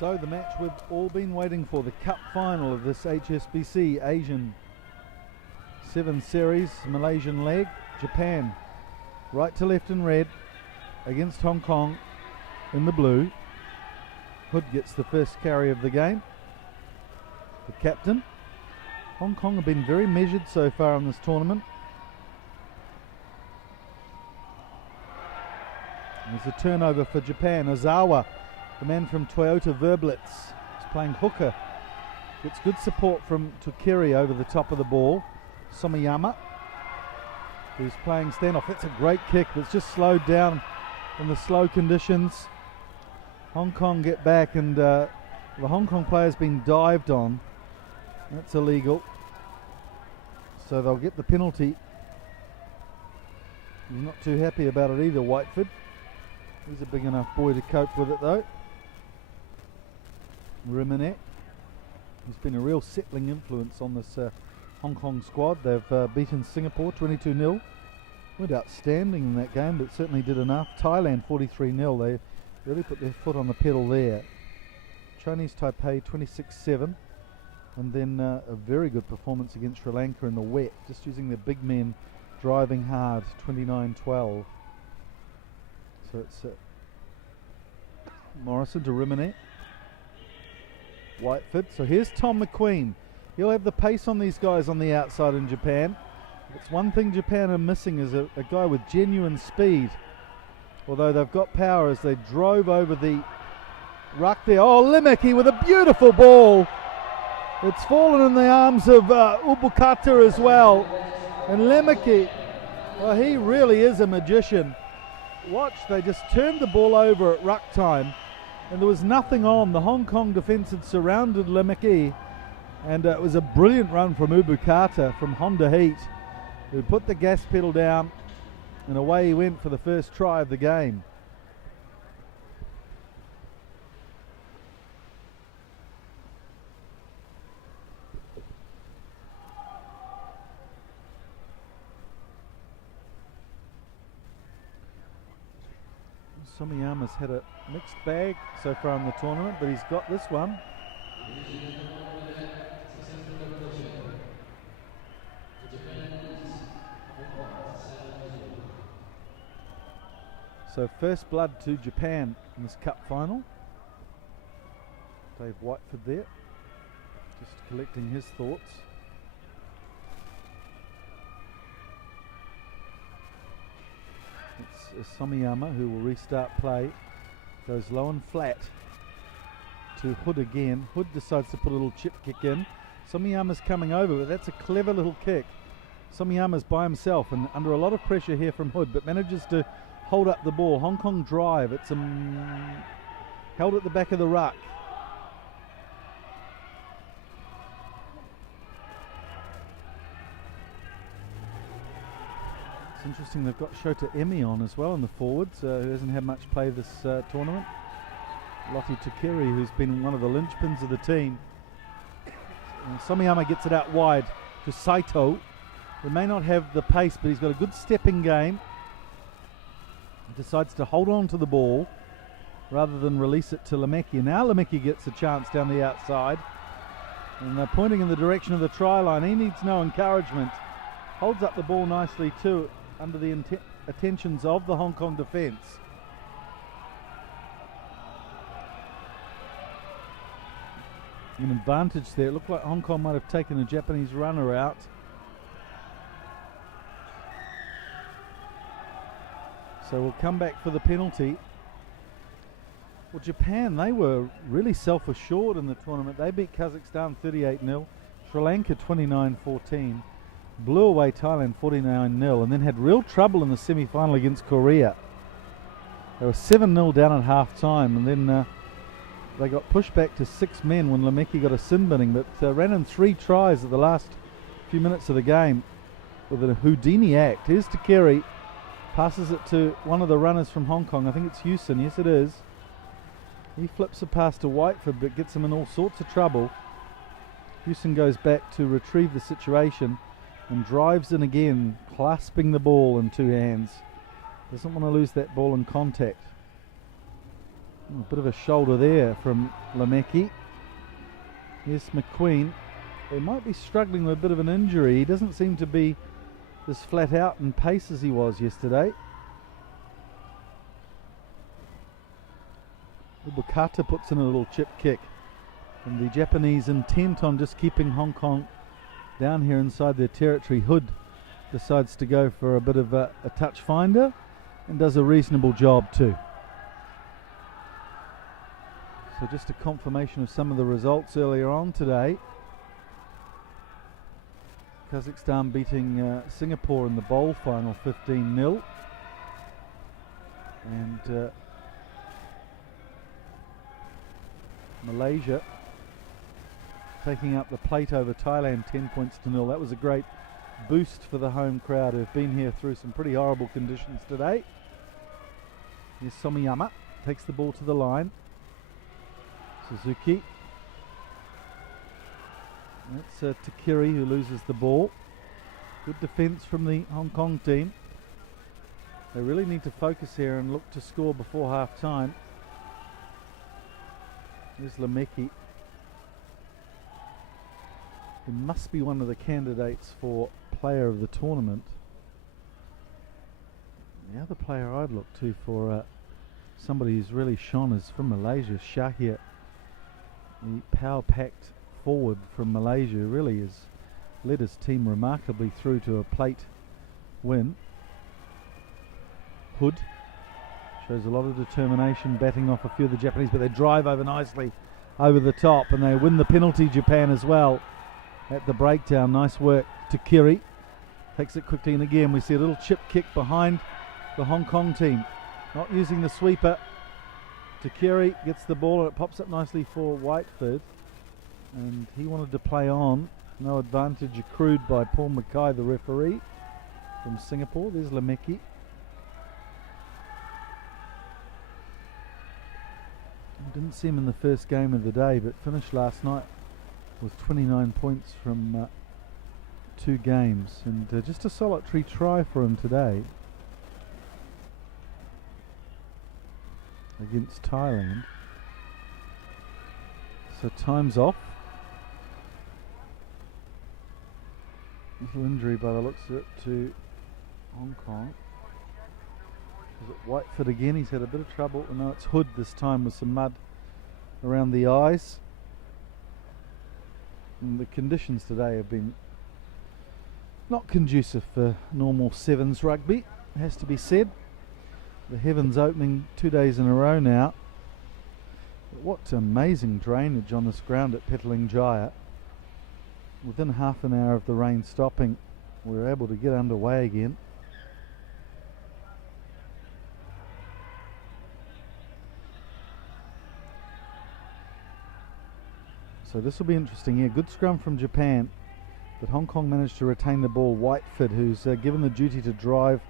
So the match we've all been waiting for, the cup final of this HSBC Asian 7 Series, Malaysian leg. Japan right to left in red against Hong Kong in the blue. Hood gets the first carry of the game, the captain. Hong Kong have been very measured so far in this tournament. There's a turnover for Japan. Ozawa, the man from Toyota Verblitz, is playing hooker. Gets good support from Tukiri over the top of the ball. Somiyama, who's playing standoff. That's a great kick, but it's just slowed down in the slow conditions. Hong Kong get back, and the Hong Kong player's been dived on. That's illegal. So they'll get the penalty. He's not too happy about it either, Whiteford. He's a big enough boy to cope with it though. Rimene, he's been a real settling influence on this Hong Kong squad. They've beaten Singapore 22-0. Weren't outstanding in that game, but certainly did enough. Thailand 43-0. They really put their foot on the pedal there. Chinese Taipei 26-7. And then a very good performance against Sri Lanka in the wet, just using their big men driving hard, 29-12. So it's Morrison to Rimene. Whiteford. So here's Tom McQueen. He'll have the pace on these guys on the outside in Japan. It's one thing Japan are missing is a guy with genuine speed. Although they've got power as they drove over the ruck there. Oh, Limeki with a beautiful ball. It's fallen in the arms of Ubukata as well. And Limeki, well, he really is a magician. Watch, they just turned the ball over at ruck time and there was nothing on. The Hong Kong defence had surrounded Limeki, and it was a brilliant run from Ubukata from Honda Heat, who put the gas pedal down, and away he went for the first try of the game. Somiyama's had a mixed bag so far in the tournament, but he's got this one. So first blood to Japan in this cup final. Dave Whiteford there, just collecting his thoughts. It's Somiyama who will restart play. Goes low and flat to Hood again. Hood decides to put a little chip kick in. Somiyama's coming over, but that's a clever little kick. Somiyama's by himself and under a lot of pressure here from Hood, but manages to hold up the ball. Hong Kong drive. It's held at the back of the ruck. It's interesting they've got Shota Emi on as well in the forwards, who hasn't had much play this tournament. Lottie Tukiri, who's been one of the linchpins of the team. And Somiyama gets it out wide to Saito, who may not have the pace, but he's got a good stepping game. He decides to hold on to the ball rather than release it to Lemeki. Now Lemeki gets a chance down the outside, and they're pointing in the direction of the try line. He needs no encouragement. Holds up the ball nicely too, under the attentions of the Hong Kong defence. An advantage there. It looked like Hong Kong might have taken a Japanese runner out. So we'll come back for the penalty. Well, Japan, they were really self-assured in the tournament. They beat Kazakhstan 38-0, Sri Lanka 29-14. Blew away Thailand 49-0 and then had real trouble in the semi-final against Korea. They were 7-0 down at half-time, and then they got pushed back to 6 men when Lemeki got a sin binning, but ran in 3 tries at the last few minutes of the game with a Houdini act. Here's Takeri, passes it to one of the runners from Hong Kong. I think it's Houston. Yes, it is. He flips a pass to Whiteford, but gets him in all sorts of trouble. Houston goes back to retrieve the situation and drives in again, clasping the ball in 2 hands. Doesn't want to lose that ball in contact. A bit of a shoulder there from Lamecki. Here's McQueen. He might be struggling with a bit of an injury. He doesn't seem to be as flat out in pace as he was yesterday. Ubukata puts in a little chip kick. And the Japanese, intent on just keeping Hong Kong down here inside their territory. Hood decides to go for a bit of a touch finder and does a reasonable job too. So just a confirmation of some of the results earlier on today. Kazakhstan beating Singapore in the bowl final 15-0. And Malaysia taking up the plate over Thailand 10-0. That was a great boost for the home crowd who've been here through some pretty horrible conditions today. Here's Somiyama, takes the ball to the line. Suzuki. That's Takiri who loses the ball. Good defence from the Hong Kong team. They really need to focus here and look to score before half time. Here's Lamecki. He must be one of the candidates for player of the tournament. The other player I'd look to for somebody who's really shone is from Malaysia, Shahir. The power-packed forward from Malaysia really has led his team remarkably through to a plate win. Hood shows a lot of determination, batting off a few of the Japanese, but they drive over nicely over the top and they win the penalty, Japan, as well at the breakdown. Nice work. Takiri takes it quickly, and again we see a little chip kick behind the Hong Kong team, not using the sweeper. Takiri gets the ball and it pops up nicely for Whiteford, and he wanted to play on. No advantage accrued by Paul Mackay, the referee from Singapore. There's Lamecki. Didn't see him in the first game of the day, but finished last night with 29 points from 2 games, and just a solitary try for him today against Thailand. So time's off. Little injury by the looks of it to Hong Kong. Is it Whiteford again? He's had a bit of trouble. And now it's Hood this time with some mud around the eyes. And the conditions today have been not conducive for normal sevens rugby, it has to be said. The heavens opening 2 days in a row now. But what amazing drainage on this ground at Petaling Jaya. Within half an hour of the rain stopping, we were able to get underway again. So this will be interesting here. Good scrum from Japan, but Hong Kong managed to retain the ball. Whiteford, who's given the duty to drive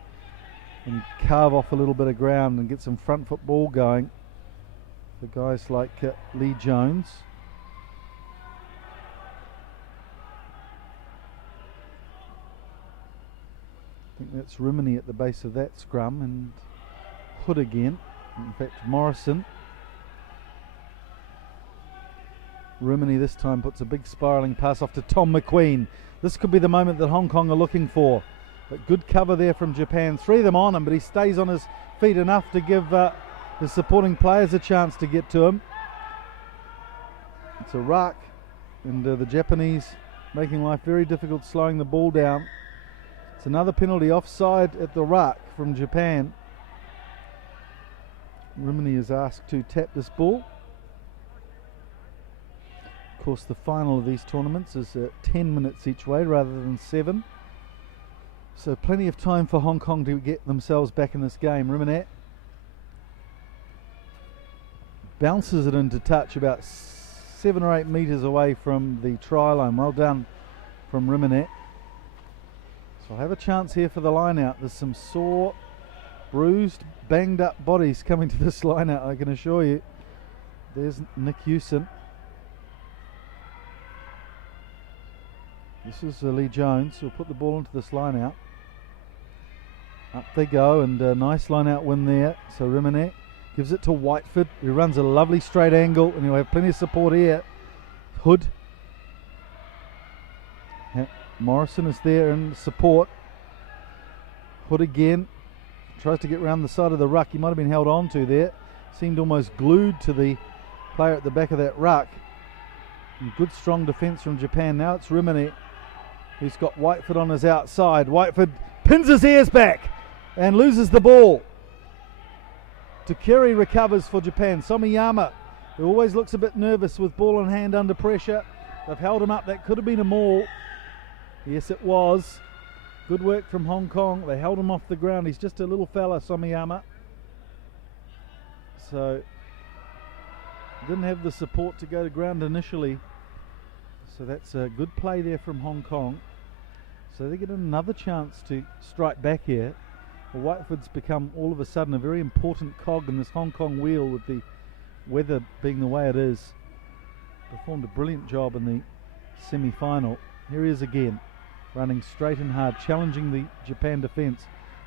and carve off a little bit of ground and get some front foot ball going for guys like Lee Jones. I think that's Rimini at the base of that scrum, and Hood again. In fact, Morrison. Rimini this time puts a big spiralling pass off to Tom McQueen. This could be the moment that Hong Kong are looking for. But good cover there from Japan. 3 of them on him, but he stays on his feet enough to give the supporting players a chance to get to him. It's a ruck, and the Japanese making life very difficult, slowing the ball down. It's another penalty offside at the ruck from Japan. Rimini is asked to tap this ball. Of course, the final of these tournaments is 10 minutes each way rather than 7. So plenty of time for Hong Kong to get themselves back in this game. Rimini bounces it into touch about 7 or 8 metres away from the try line. Well done from Rimini. So I'll have a chance here for the line out. There's some sore, bruised, banged up bodies coming to this line out, I can assure you. There's Nick Hewson. This is Lee Jones who'll put the ball into this line out. Up they go, and a nice line out win there. So Rimini Gives it to Whiteford, who runs a lovely straight angle, and he'll have plenty of support here. Hood. Morrison is there in support. Hood again. Tries to get round the side of the ruck. He might have been held on to there. Seemed almost glued to the player at the back of that ruck. And good strong defence from Japan. Now it's Rimini, who's got Whiteford on his outside. Whiteford pins his ears back and loses the ball. Takeri recovers for Japan. Somiyama, who always looks a bit nervous with ball in hand under pressure. They've held him up. That could have been a maul. Yes, it was. Good work from Hong Kong. They held him off the ground. He's just a little fella, Somiyama. So, didn't have the support to go to ground initially. So that's a good play there from Hong Kong. So they get another chance to strike back here. Well, Whiteford's become all of a sudden a very important cog in this Hong Kong wheel with the weather being the way it is. Performed a brilliant job in the semi-final. Here he is again, running straight and hard, challenging the Japan defence.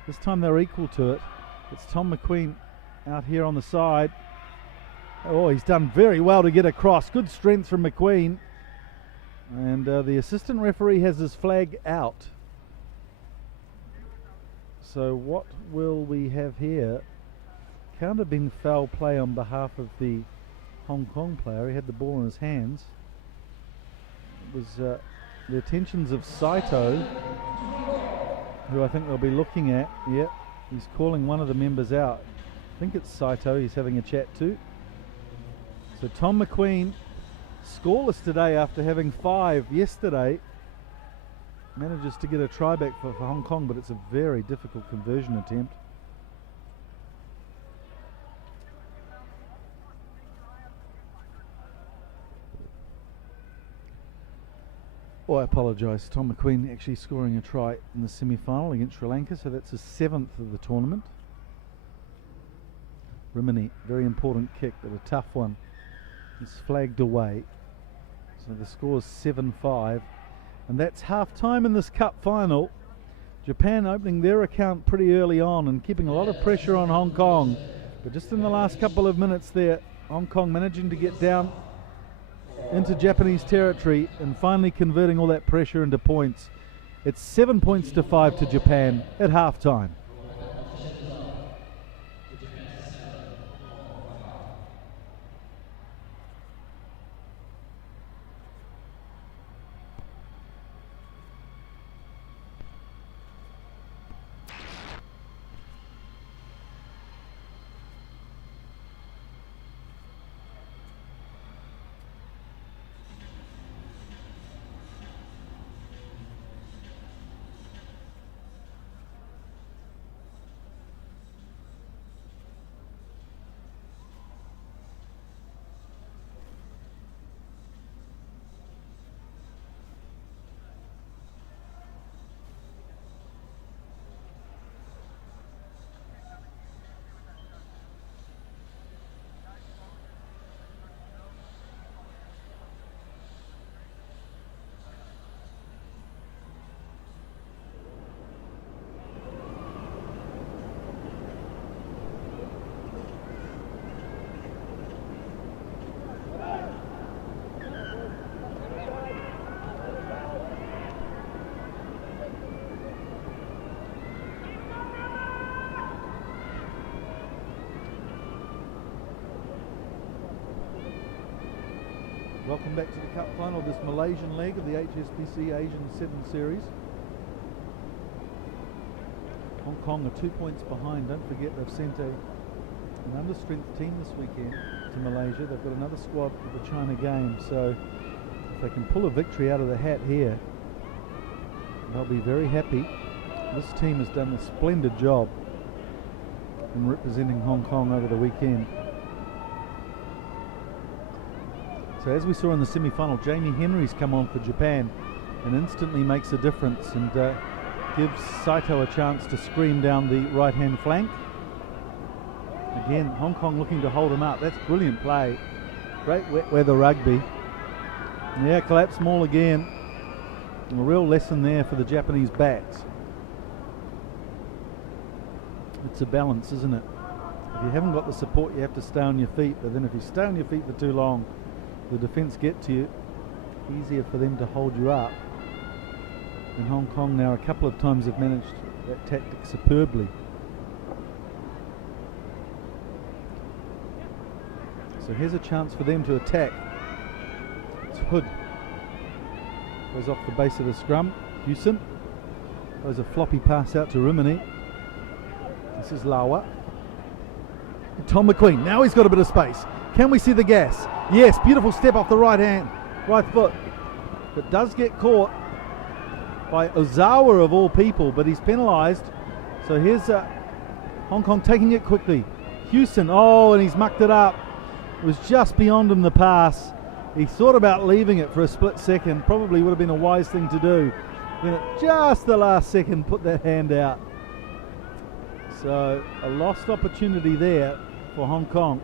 This time they're equal to it. It's Tom McQueen out here on the side. Oh, he's done very well to get across. Good strength from McQueen. And the assistant referee has his flag out. So what will we have here? Can't have been foul play on behalf of the Hong Kong player. He had the ball in his hands. It was the attentions of Saito, who I think they'll be looking at. Yep, he's calling one of the members out. I think it's Saito he's having a chat to. So Tom McQueen, scoreless today after having 5 yesterday, manages to get a try back for Hong Kong, but it's a very difficult conversion attempt. Oh, I apologise. Tom McQueen actually scoring a try in the semi-final against Sri Lanka, so that's his 7th of the tournament. Rimini, very important kick, but a tough one. It's flagged away. So the score is 7-5. And that's half-time in this cup final. Japan opening their account pretty early on and keeping a lot of pressure on Hong Kong. But just in the last couple of minutes there, Hong Kong managing to get down into Japanese territory and finally converting all that pressure into points. It's 7 points to 5 to Japan at half-time. Welcome back to the Cup final, this Malaysian leg of the HSBC Asian 7 Series. Hong Kong are 2 points behind. Don't forget they've sent an understrength team this weekend to Malaysia. They've got another squad for the China game, so if they can pull a victory out of the hat here, they'll be very happy. This team has done a splendid job in representing Hong Kong over the weekend. So as we saw in the semi-final, Jamie Henry's come on for Japan and instantly makes a difference and gives Saito a chance to scream down the right-hand flank. Again, Hong Kong looking to hold him up. That's brilliant play. Great wet weather rugby. Yeah, collapse maul again. A real lesson there for the Japanese backs. It's a balance, isn't it? If you haven't got the support, you have to stay on your feet, but then if you stay on your feet for too long, the defence get to you. Easier for them to hold you up. And Hong Kong now a couple of times have managed that tactic superbly. So here's a chance for them to attack. It's Hood. Goes off the base of the scrum. Hewson. Goes a floppy pass out to Rimini. This is Lawa. Tom McQueen. Now he's got a bit of space. Can we see the gas? Yes, beautiful step off the right hand. Right foot. But does get caught by Ozawa of all people, but he's penalised. So here's Hong Kong taking it quickly. Hewson. Oh, and he's mucked it up. It was just beyond him, the pass. He thought about leaving it for a split second. Probably would have been a wise thing to do. Then at just the last second, put that hand out. So a lost opportunity there for Hong Kong.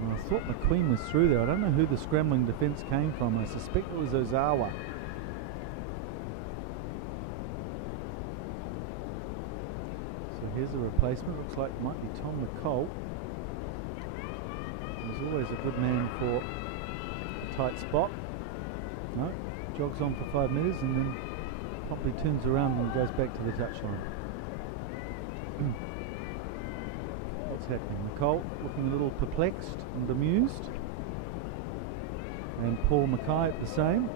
And I thought McQueen was through there. I don't know who the scrambling defence came from. I suspect it was Ozawa. So here's a replacement. Looks like it might be Tom McCall. He's always a good man for a tight spot. No, jogs on for 5 metres and then promptly turns around and goes back to the touchline. What's happening? McCall looking a little perplexed and bemused. And Paul Mackay the same.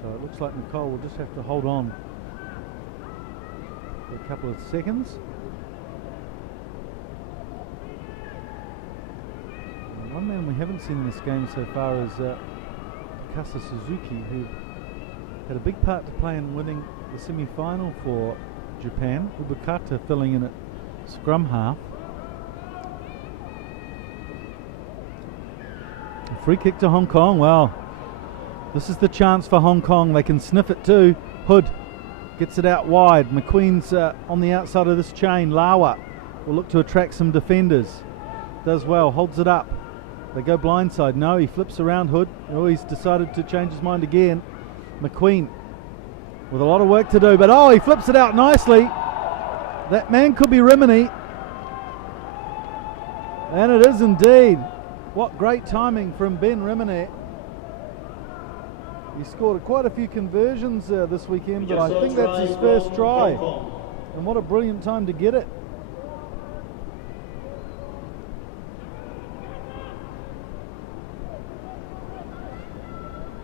So it looks like McCall will just have to hold on for a couple of seconds. One man we haven't seen in this game so far is Kasa Suzuki, who had a big part to play in winning the semi-final for Japan. Ubukata filling in at scrum half. A free kick to Hong Kong. Well, this is the chance for Hong Kong. They can sniff it too. Hood gets it out wide. McQueen's on the outside of this chain. Lawa will look to attract some defenders. Does well, holds it up. They go blindside. No, he flips around Hood. Oh, he's decided to change his mind again. McQueen with a lot of work to do, but oh, he flips it out nicely. That man could be Rimini. And it is indeed. What great timing from Ben Rimini. He scored quite a few conversions this weekend, but I think that's his first try. And what a brilliant time to get it.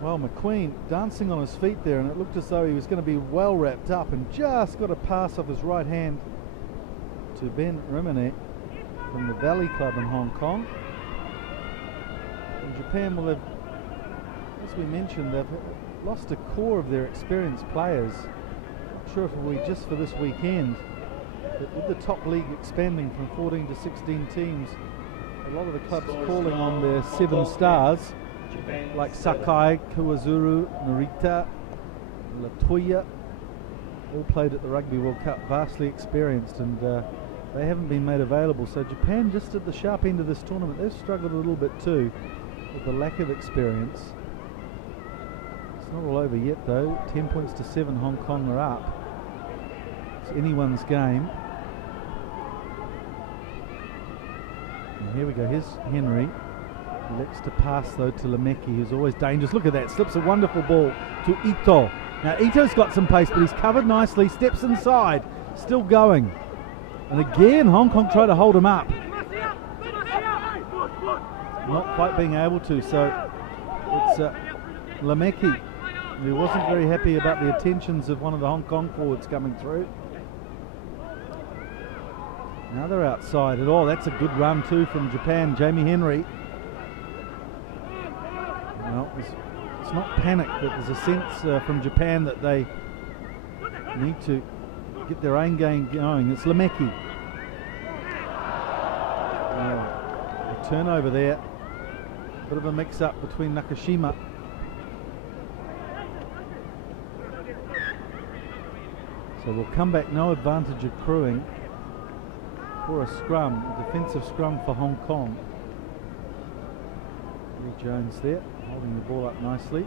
Well, McQueen dancing on his feet there, and it looked as though he was going to be well wrapped up, and just got a pass off his right hand to Ben Rimini from the Valley Club in Hong Kong. And Japan will have, as we mentioned, they've lost a core of their experienced players. Not sure if it will be just for this weekend, but with the top league expanding from 14 to 16 teams, a lot of the clubs calling on their 7 stars, like Sakai, Kuwazuru, Narita, Latoya, all played at the Rugby World Cup, vastly experienced, and they haven't been made available. So Japan, just at the sharp end of this tournament, they've struggled a little bit too with the lack of experience. It's not all over yet though. 10 points to 7, Hong Kong are up. It's anyone's game. And here we go, here's Henry. Elects to pass though to Lemeki, who's always dangerous. Look at that, slips a wonderful ball to Ito. Now Ito's got some pace, but he's covered nicely, steps inside, still going. And again, Hong Kong try to hold him up. Not quite being able to, so it's Lemeki, who wasn't very happy about the attentions of one of the Hong Kong forwards coming through. Now they're outside at all. That's a good run too from Japan, Jamie Henry. Well, it's not panic, but there's a sense from Japan that they need to get their own game going. It's Lemeki. A turnover there. Bit of a mix-up between Nakashima. So we'll come back, no advantage accruing for a scrum, a defensive scrum for Hong Kong. Lee Jones there, holding the ball up nicely.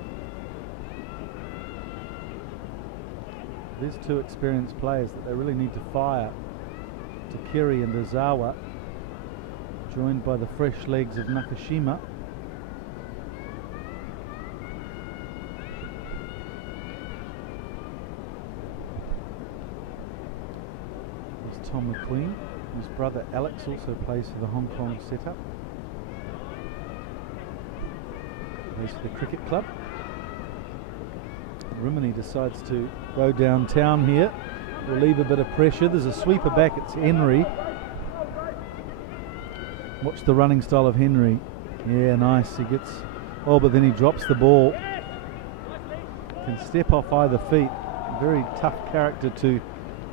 There's two experienced players that they really need to fire. Takiri and Ozawa, joined by the fresh legs of Nakashima. There's Tom McQueen, whose brother Alex also plays for the Hong Kong setup. Plays for the cricket club. Rimini decides to go downtown here, relieve a bit of pressure. There's a sweeper back, it's Henry. Watch the running style of Henry. Yeah, nice. He gets, oh, but then he drops the ball. Can step off either feet. Very tough character to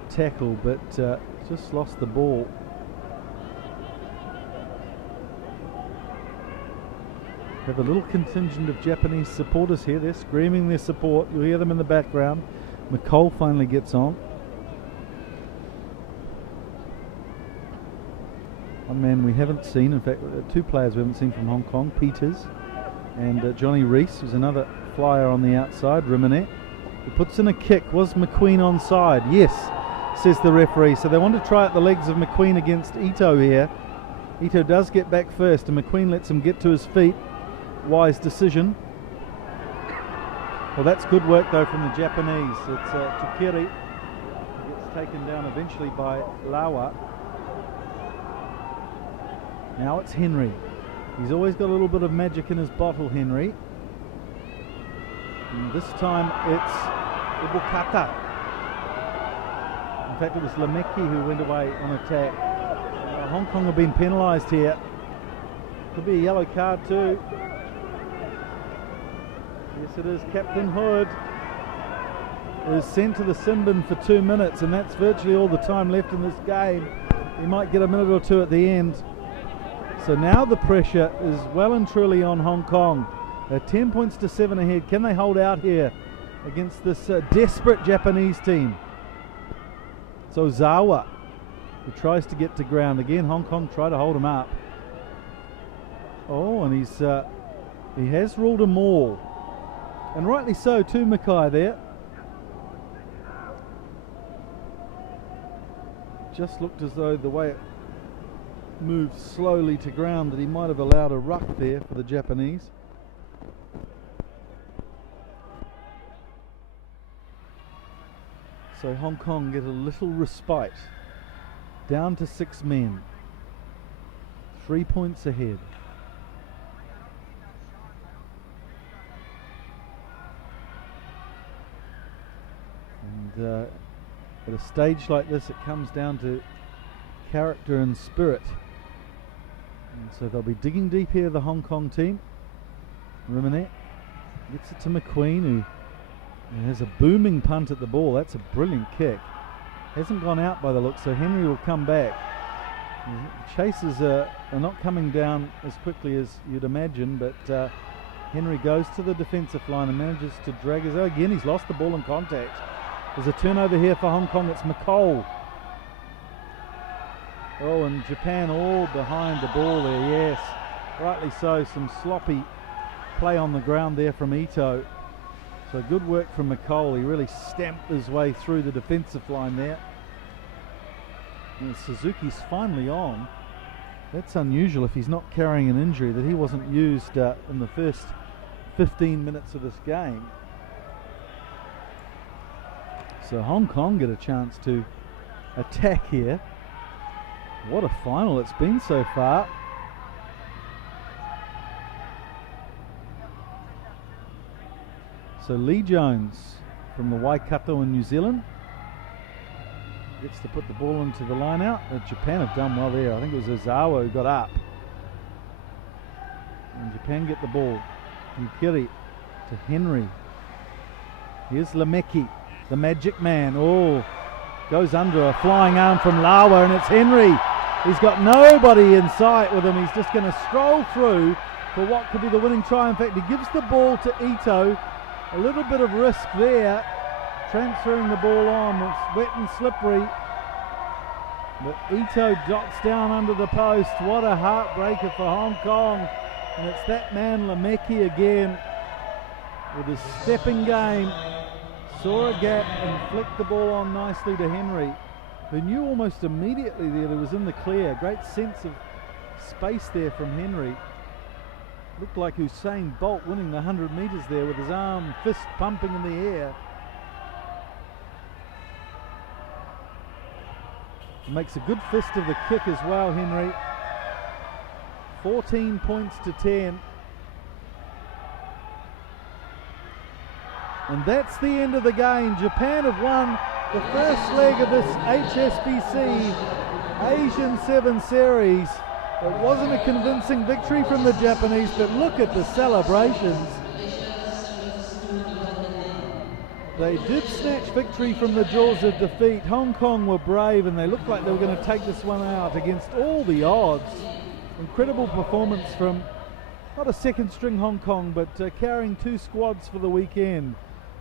tackle, but just lost the ball. Have a little contingent of Japanese supporters here. They're screaming their support. You'll hear them in the background. McCall finally gets on. One man we haven't seen, in fact, two players we haven't seen from Hong Kong, Peters and Johnny Rees, who's another flyer on the outside, Rimini. He puts in a kick. Was McQueen onside? Yes, says the referee. So they want to try out the legs of McQueen against Ito here. Ito does get back first, and McQueen lets him get to his feet. Wise decision. Well, that's good work though from the Japanese. It's Tukiri gets taken down eventually by Lawa. Now it's Henry. He's always got a little bit of magic in his bottle, Henry. And this time it's Ibukata. In fact, it was Lameki who went away on attack. Hong Kong have been penalised here. Could be a yellow card too. Yes, it is. Captain Hood is sent to the sin bin for 2 minutes, and that's virtually all the time left in this game. He might get a minute or two at the end. So now the pressure is well and truly on Hong Kong. They're 10 points to 7 ahead. Can they hold out here against this desperate Japanese team? It's Ozawa who tries to get to ground. Again, Hong Kong try to hold him up. Oh, and he has ruled a maul. And rightly so too, Mackay there. Just looked as though the way it moved slowly to ground that he might have allowed a ruck there for the Japanese. So Hong Kong get a little respite. Down to 6 men. 3 points ahead. And at a stage like this, it comes down to character and spirit. And so they'll be digging deep here, the Hong Kong team. Rimini gets it to McQueen, who has a booming punt at the ball. That's a brilliant kick. Hasn't gone out by the look, so Henry will come back. The chasers are not coming down as quickly as you'd imagine, but Henry goes to the defensive line and manages to drag his... Oh, again, he's lost the ball in contact. There's a turnover here for Hong Kong. It's McCall. Oh, and Japan all behind the ball there, yes. Rightly so, some sloppy play on the ground there from Ito. So good work from McCall. He really stamped his way through the defensive line there. And Suzuki's finally on. That's unusual if he's not carrying an injury, that he wasn't used in the first 15 minutes of this game. So Hong Kong get a chance to attack here. What a final it's been so far. So Lee Jones from the Waikato in New Zealand gets to put the ball into the line out. Japan have done well there. I think it was Ozawa who got up. And Japan get the ball. Nkiri to Henry. Here's Lameki, the magic man. Oh, goes under a flying arm from Lawa, and it's Henry. He's got nobody in sight with him. He's just going to stroll through for what could be the winning try. In fact, he gives the ball to Ito. A little bit of risk there, transferring the ball on. It's wet and slippery, but Ito dots down under the post. What a heartbreaker for Hong Kong. And it's that man Lameki again with his stepping game. saw a gap and flicked the ball on nicely to Henry, who knew almost immediately that it was in the clear. Great sense of space there from Henry. Looked like Usain Bolt winning the 100 metres there with his arm, fist pumping in the air. Makes a good fist of the kick as well, Henry. 14 points to 10. And that's the end of the game. Japan have won the first leg of this HSBC Asian 7 series. It wasn't a convincing victory from the Japanese, but look at the celebrations. They did snatch victory from the jaws of defeat. Hong Kong were brave and they looked like they were going to take this one out against all the odds. Incredible performance from not a second string Hong Kong, but carrying 2 squads for the weekend.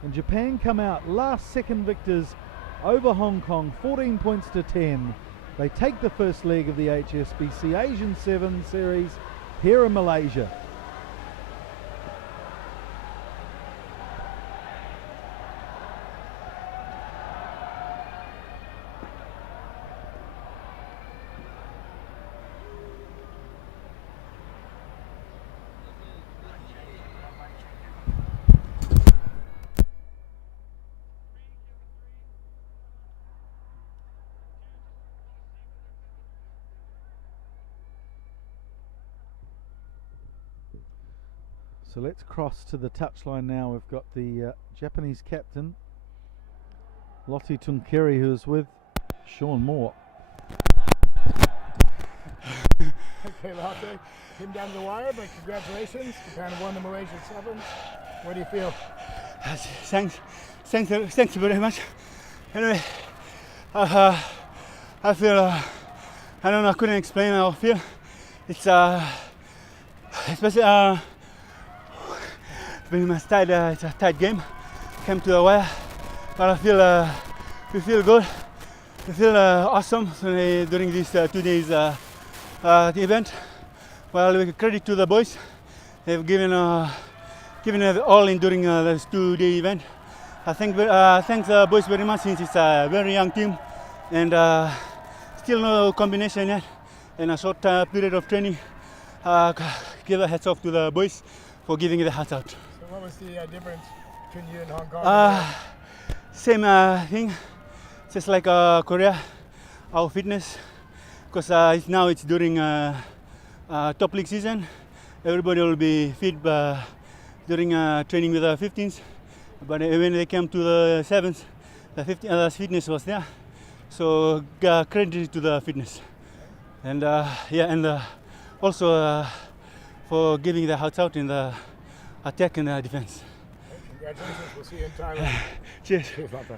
And Japan come out last second victors over Hong Kong, 14 points to 10. They take the first leg of the HSBC Asian 7 series here in Malaysia. So let's cross to the touchline now. We've got the Japanese captain, Lottie Tunkeri, who is with Sean Moore. Okay, Lottie, came down to the wire, but congratulations. Japan have won the Malaysia 7. What do you feel? Thanks very much. Anyway, I feel, I don't know, I couldn't explain how I feel. It's, especially, very much tight, it's a tight game. Came to the wire, but I feel we feel good. We feel awesome during these 2 days the event. Well, we credit to the boys. They've given it all in during this 2-day event. I think thanks the boys very much, since it's a very young team and still no combination yet. In a short period of training, give a hats off to the boys for giving it a hats out. So what was the difference between you and Hong Kong? Same thing, just like Korea, our fitness, because now it's during top league season. Everybody will be fit during training with the 15s, but when they came to the 7s, the fitness was there. So credit to the fitness, and also for giving the hats out in the attack and the defense. Congratulations, we'll see you in Thailand. Cheers. Cheers, Lottie.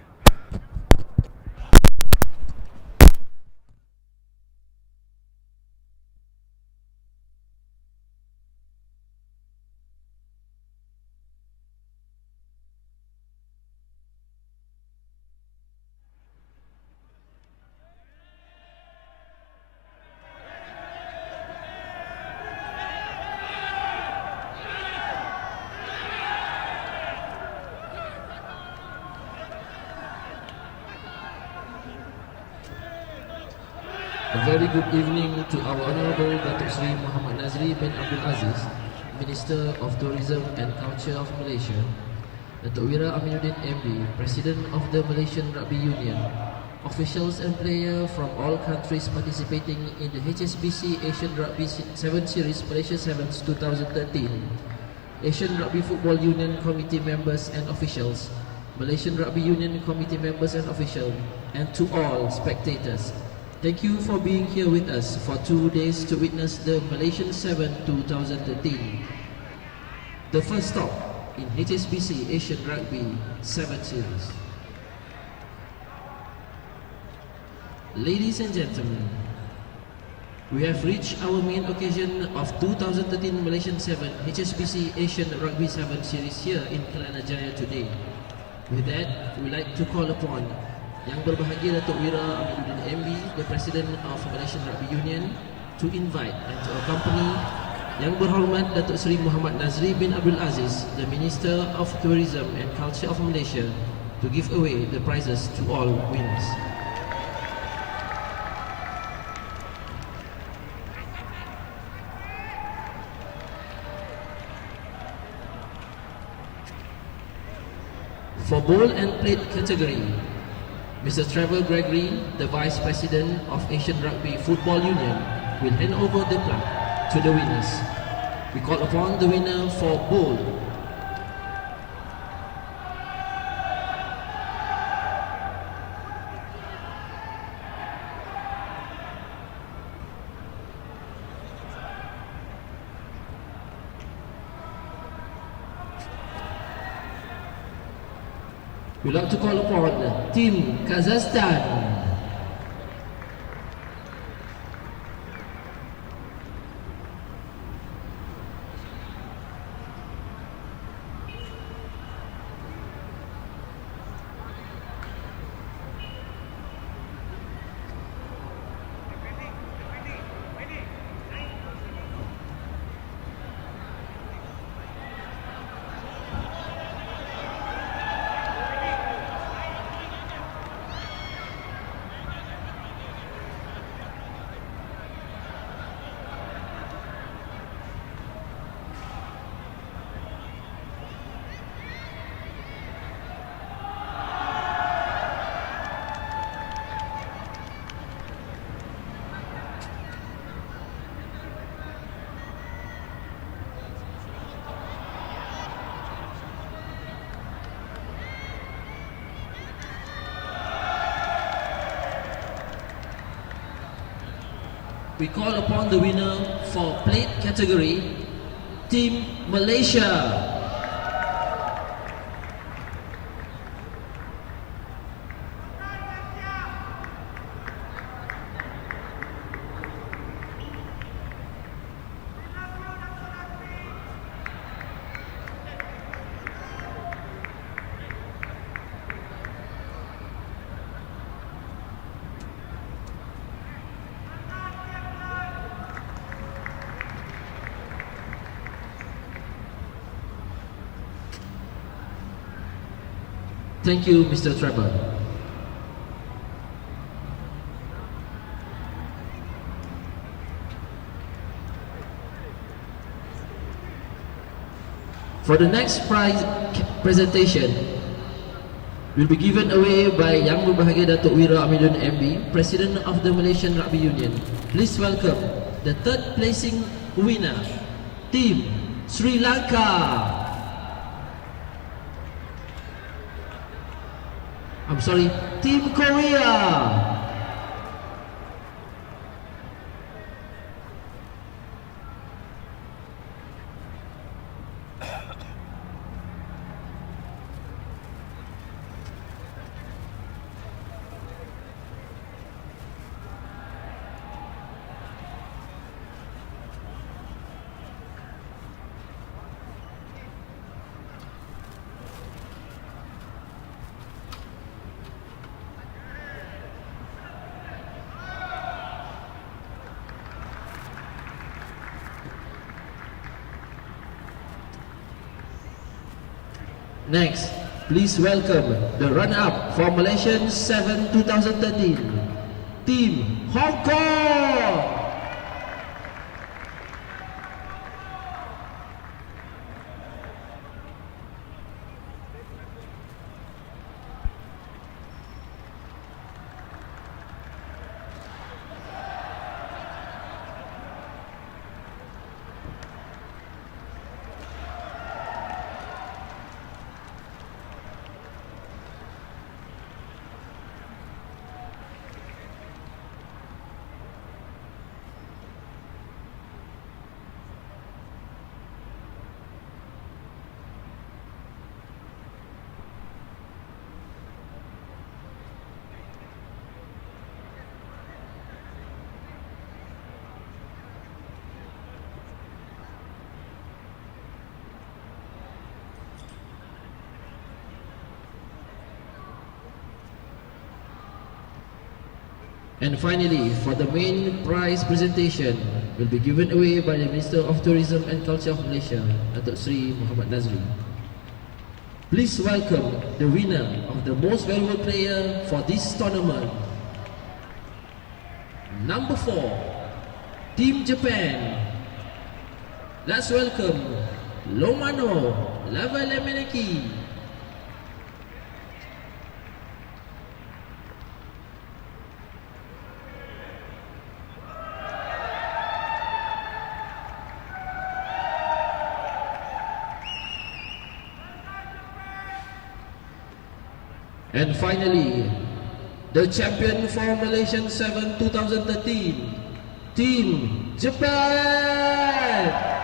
A very good evening to our Honorable Datuk Seri Muhammad Nazri bin Abdul Aziz, Minister of Tourism and Culture of Malaysia, Datuk Wira Aminuddin MB, President of the Malaysian Rugby Union, officials and players from all countries participating in the HSBC Asian Rugby 7 Series Malaysia 7s 2013, Asian Rugby Football Union Committee members and officials, Malaysian Rugby Union Committee members and officials, and to all spectators. Thank you for being here with us for 2 days to witness the Malaysian 7 2013. The first stop in HSBC Asian Rugby 7 Series. Ladies and gentlemen, we have reached our main occasion of 2013 Malaysian 7 HSBC Asian Rugby 7 Series here in Kelana Jaya today. With that, we would like to call upon Yang berbahagia Datuk Wira Aminuddin MB, the President of Malaysian Rugby Union, to invite and to accompany Yang berhormat Datuk Seri Muhammad Nazri bin Abdul Aziz, the Minister of Tourism and Culture of Malaysia, to give away the prizes to all winners. For ball and plate category, Mr. Trevor Gregory, the Vice President of Asian Rugby Football Union, will hand over the plaque to the winners. We call upon the winner for ball. We'd like to call upon Team Kazakhstan. We call upon the winner for plate category, Team Malaysia. Thank you, Mr. Trevor. For the next prize presentation, will be given away by Yang Berbahagia Datuk Wira Aminuddin MB, President of the Malaysian Rugby Union. Please welcome the third placing winner, Team Sri Lanka. I'm sorry, Team Korea. Next, please welcome the runner-up for Malaysian 7 2013, Team Hong Kong. And finally, for the main prize presentation, will be given away by the Minister of Tourism and Culture of Malaysia, Datuk Seri Muhammad Nazri. Please welcome the winner of the most valuable player for this tournament. Number 4, Team Japan. Let's welcome Lomano Lavalemeneki. And finally, the champion for Malaysian 7 2013, Team Japan!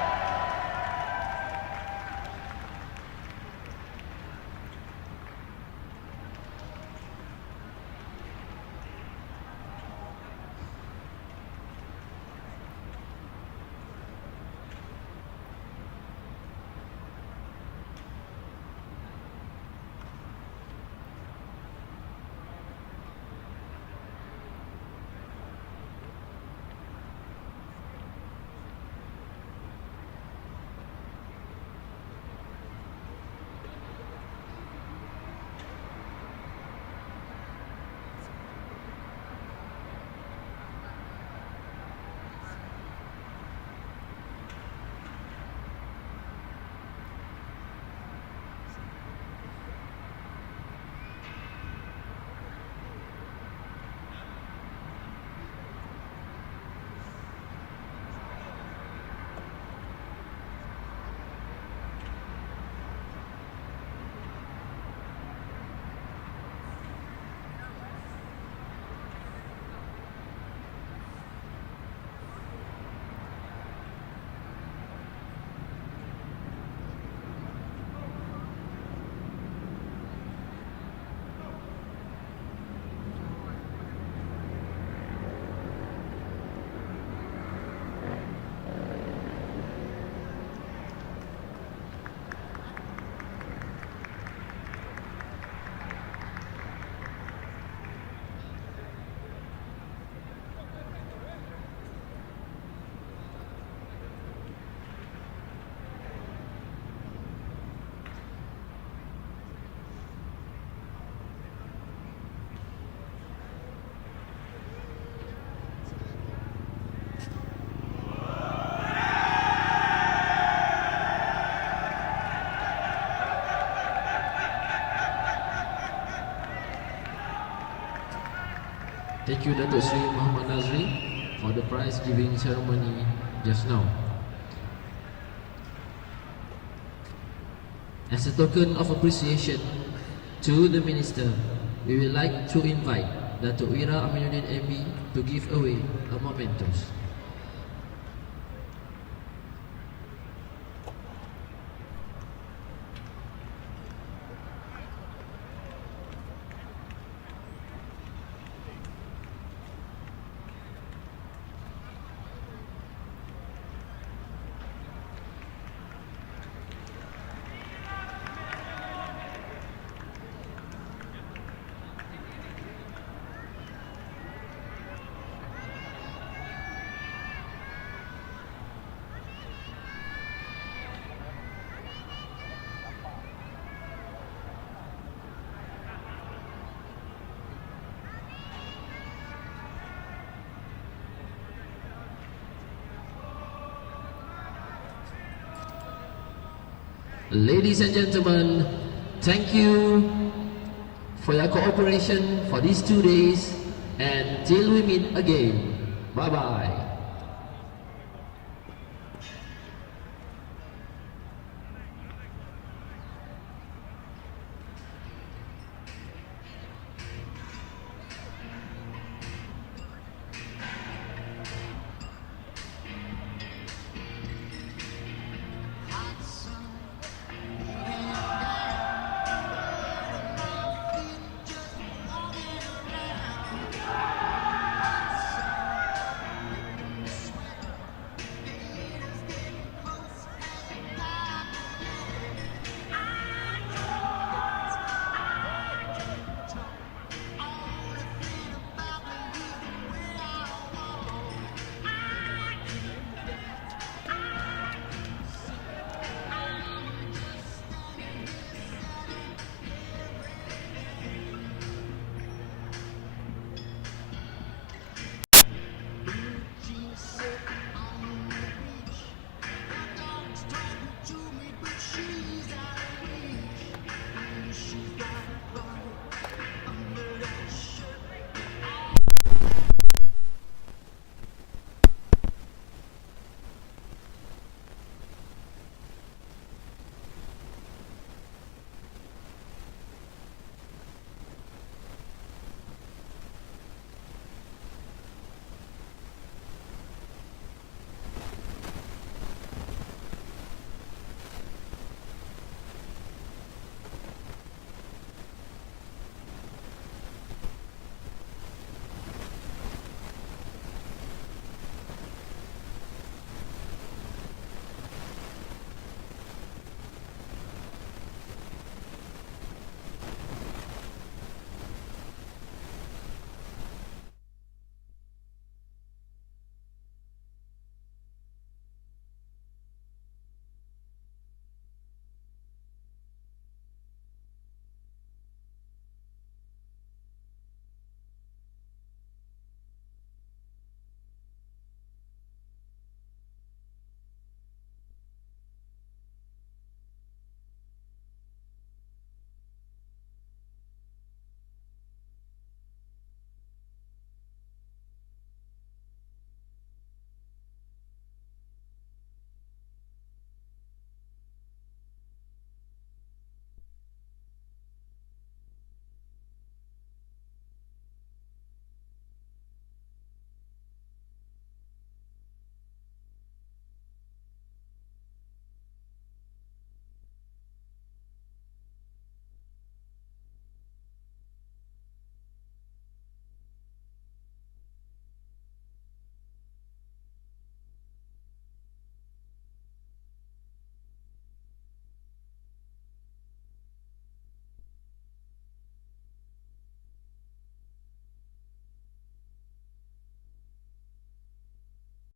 Thank you, Datuk Sri Muhammad Nazri, for the prize giving ceremony just now. As a token of appreciation to the Minister, we would like to invite Datuk Wira Aminuddin MB to give away a mementos. Ladies and gentlemen, thank you for your cooperation for these 2 days, and till we meet again, bye bye.